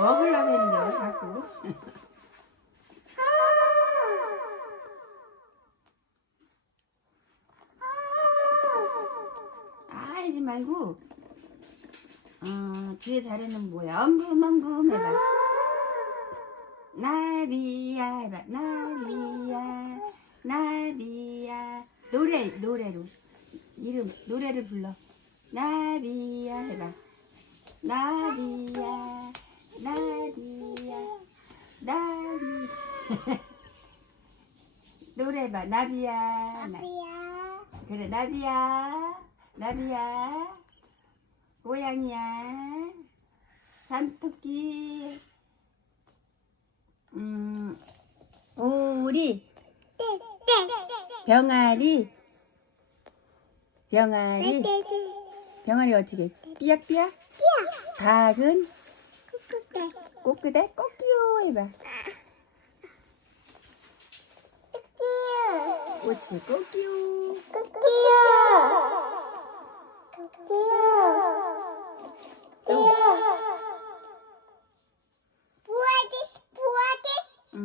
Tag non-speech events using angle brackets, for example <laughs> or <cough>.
먹으려고 했는데 자꾸. 아 하지 말고 어 뒤에 자리는 뭐야? 엉금엉금 해봐. 나비야 해봐. 나비야 나비야 노래 노래로 이름 노래를 불러. 나비야 해봐. 나비야 <laughs> 노래 봐 나비야. 나, 아비야. 그래 나비야. 나비야. 고양이야. 산토끼. 음 오리. 네, 네. 병아리. 병아리. 병아리 어떻게? 삐약삐약. 닭은? 꾸꾸대. 꼬끄대? 꼬끼요. 해봐 我起狗狗，狗狗，狗狗，狗，我的，我的，嗯。